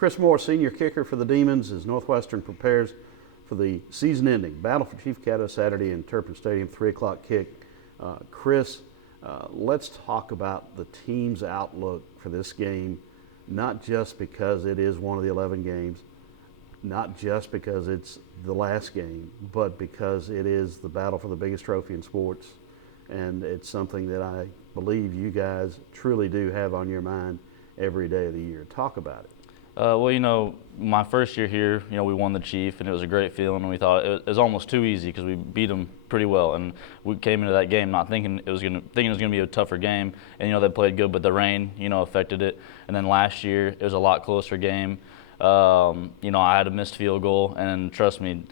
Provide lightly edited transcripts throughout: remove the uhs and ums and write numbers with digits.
Chris Moore, senior kicker for the Demons, as Northwestern prepares for the season-ending Battle for Chief Caddo Saturday in Turpin Stadium, 3 o'clock kick. Chris, let's talk about the team's outlook for this game, not just because it is one of the 11 games, not just because it's the last game, but because it is the battle for the biggest trophy in sports. And it's something that I believe you guys truly do have on your mind every day of the year. Talk about it. Well, my first year here, we won the Chief, and it was a great feeling. And we thought it was almost too easy because we beat them pretty well. And we came into that game not thinking it was going to be a tougher game. And they played good, but the rain, affected it. And then last year it was a lot closer game. I had a missed field goal, and trust me,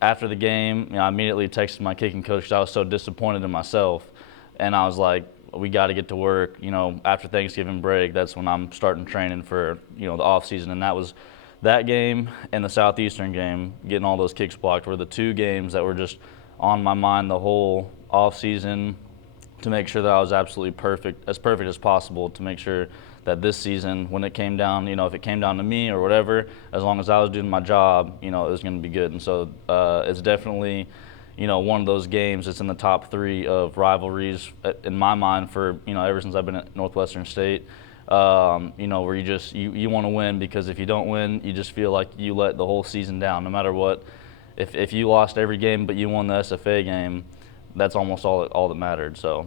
after the game, I immediately texted my kicking coach because I was so disappointed in myself. And I was like, we got to get to work. After Thanksgiving break, that's when I'm starting training for, the off season. And that was that game and the Southeastern game, getting all those kicks blocked, were the two games that were just on my mind the whole off season, to make sure that I was absolutely perfect as possible, to make sure that this season, when it came down, if it came down to me or whatever, as long as I was doing my job, it was going to be good. And so it's definitely, one of those games that's in the top 3 of rivalries in my mind for, ever since I've been at Northwestern State, where you want to win, because if you don't win, you just feel like you let the whole season down, no matter what. If you lost every game but you won the SFA game, that's almost all that mattered. So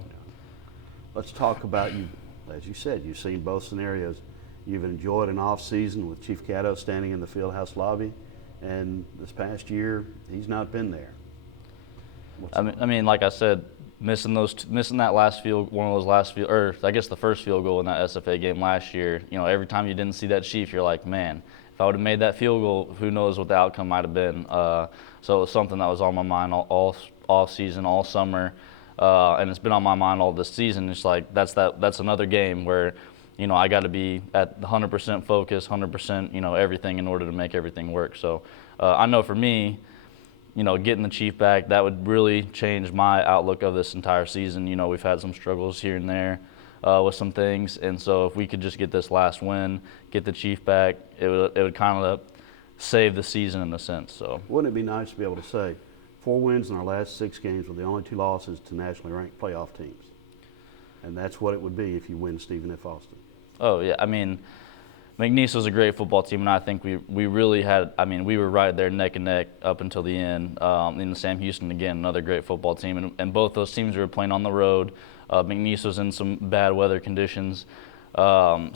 let's talk about you. As you said, you've seen both scenarios. You've enjoyed an off season with Chief Caddo standing in the fieldhouse lobby, and this past year he's not been there. I mean, like I said, missing that last field, one of those last field, or I guess the first field goal in that SFA game last year. Every time you didn't see that Chief, you're like, man, if I would have made that field goal, who knows what the outcome might have been. So it was something that was on my mind all off season, all summer. And it's been on my mind all this season. It's like that's another game where, I got to be at 100% focus, 100%, everything in order to make everything work. So I know for me, getting the Chief back, that would really change my outlook of this entire season. We've had some struggles here and there with some things, and so if we could just get this last win, get the Chief back, it would kind of save the season in a sense. So wouldn't it be nice to be able to say 4 wins in our last 6 games with the only 2 losses to nationally ranked playoff teams? And that's what it would be if you win Stephen F. Austin. Oh, yeah. I mean, McNeese was a great football team, and I think we really had, we were right there neck and neck up until the end. And Sam Houston, again, another great football team. And both those teams were playing on the road. McNeese was in some bad weather conditions. I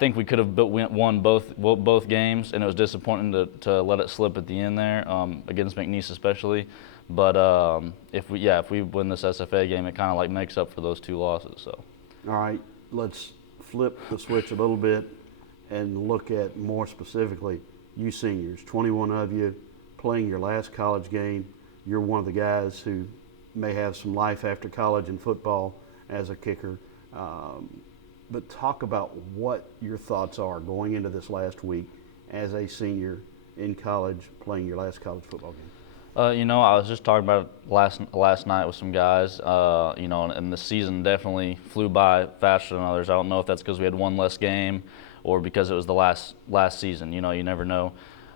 think we could have won both games, and it was disappointing to let it slip at the end there, against McNeese especially. But if we win this SFA game, it kind of makes up for those 2 losses. So. All right, let's flip the switch a little bit and look at more specifically you seniors, 21 of you playing your last college game. You're one of the guys who may have some life after college in football as a kicker. But talk about what your thoughts are going into this last week as a senior in college playing your last college football game. I was just talking about it last night with some guys, and the season definitely flew by faster than others. I don't know if that's because we had one less game or because it was the last season. You never know.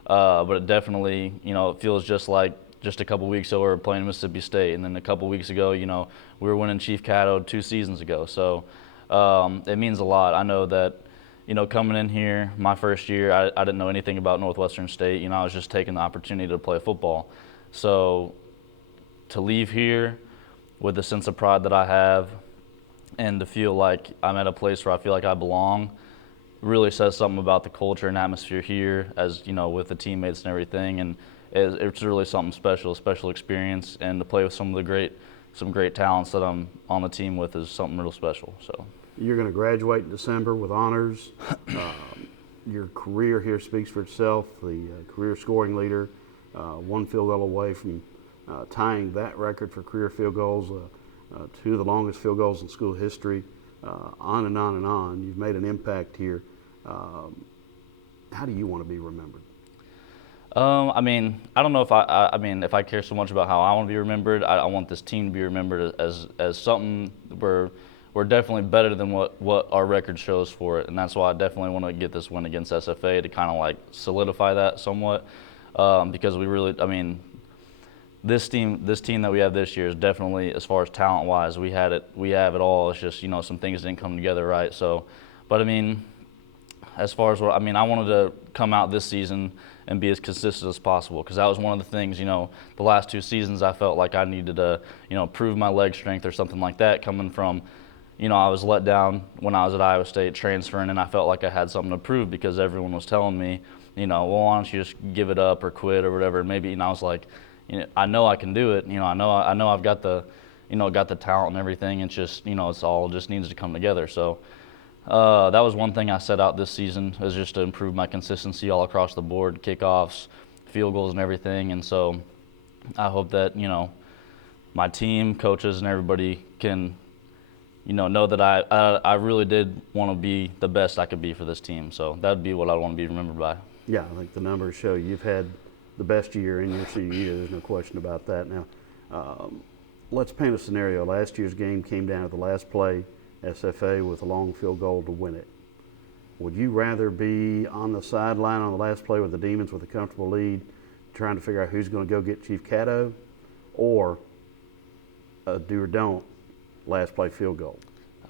But it definitely, it feels just like just a couple weeks ago we were playing Mississippi State, and then a couple weeks ago, we were winning Chief Caddo 2 seasons ago. So it means a lot. I know that, coming in here, my first year, I didn't know anything about Northwestern State. I was just taking the opportunity to play football. So to leave here with the sense of pride that I have and to feel like I'm at a place where I feel like I belong really says something about the culture and atmosphere here, as with the teammates and everything. And it's really something special, a special experience. And to play with some great talents that I'm on the team with is something real special. So you're going to graduate in December with honors. Your career here speaks for itself. The career scoring leader. 1 field goal away from tying that record for career field goals, 2 of the longest field goals in school history, on and on and on. You've made an impact here. How do you want to be remembered? I don't know if if I care so much about how I want to be remembered. I want this team to be remembered as something where we're definitely better than what our record shows for it, and that's why I definitely want to get this win against SFA to kind of like solidify that somewhat, because we really, I mean, this team that we have this year is definitely, as far as talent wise, we have it all. It's just, you know, some things didn't come together right. So, but I mean, as far as I wanted to come out this season and be as consistent as possible, because that was one of the things, you know, the last 2 seasons I felt like I needed to, you know, prove my leg strength or something like that, coming from, you know, I was let down when I was at Iowa State transferring, and I felt like I had something to prove because everyone was telling me, you know, well, why don't you just give it up or quit or whatever. Maybe, and I was like, you know, I know I can do it. You know, I know I've got the, you know, got the talent and everything. It's just, you know, it's all just needs to come together. So that was one thing I set out this season, was just to improve my consistency all across the board, kickoffs, field goals, and everything. And so I hope that, you know, my team, coaches, and everybody can, you know that I really did want to be the best I could be for this team. So that'd be what I want to be remembered by. Yeah, I think the numbers show you've had the best year in your senior year. There's no question about that. Now, let's paint a scenario. Last year's game came down to the last play, SFA with a long field goal to win it. Would you rather be on the sideline on the last play with the Demons with a comfortable lead, trying to figure out who's going to go get Chief Caddo, or a do or don't last play field goal?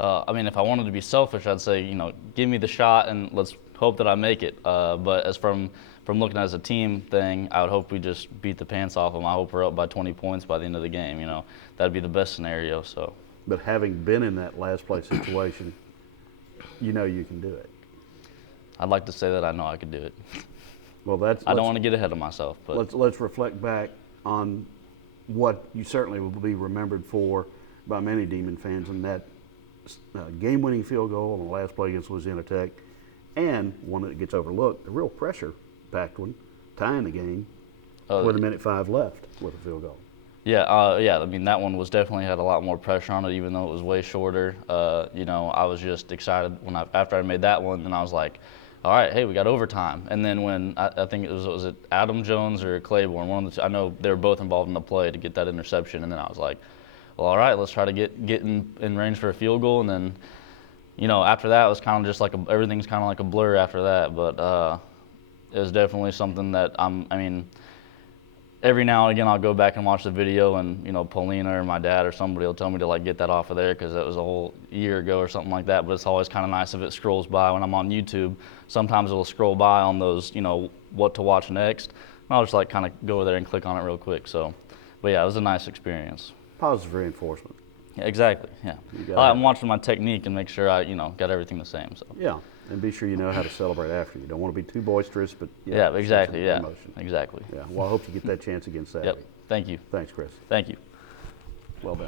I mean, if I wanted to be selfish, I'd say, you know, give me the shot and let's hope that I make it. But as from looking at it as a team thing, I would hope we just beat the pants off them. I hope we're up by 20 points by the end of the game. You know, that'd be the best scenario. So. But having been in that last play situation, you know you can do it. I'd like to say that I know I could do it. Well, I don't want to get ahead of myself, but let's reflect back on what you certainly will be remembered for by many Demon fans, and that game-winning field goal on the last play against Louisiana Tech, and one that gets overlooked, the real pressure-packed one, tying the game with 1:05 left with a field goal. Yeah, yeah. I mean, that one was definitely had a lot more pressure on it, even though it was way shorter. You know, I was just excited after I made that one, and I was like, all right, hey, we got overtime. And then when I think it was it Adam Jones or Claiborne, one of the two, I know they were both involved in the play to get that interception, and then I was like, well, all right, let's try to get in range for a field goal. And then, you know, after that, it was kind of just like everything's kind of like a blur after that. But it was definitely something that I mean, every now and again I'll go back and watch the video, and you know, Paulina or my dad or somebody will tell me to like get that off of there because that was a whole year ago or something like that. But it's always kind of nice if it scrolls by when I'm on YouTube. Sometimes it'll scroll by on those, you know, what to watch next. And I'll just like kind of go over there and click on it real quick. So, but yeah, it was a nice experience. Positive reinforcement. Yeah, exactly. Yeah, I'm watching my technique and make sure I, you know, got everything the same. So yeah, and be sure you know how to celebrate after. You don't want to be too boisterous, but yeah, exactly. Yeah, emotion. Exactly. Yeah. Well, I hope you get that chance against Saturday. Yep. Thank you. Thanks, Chris. Thank you. Well done.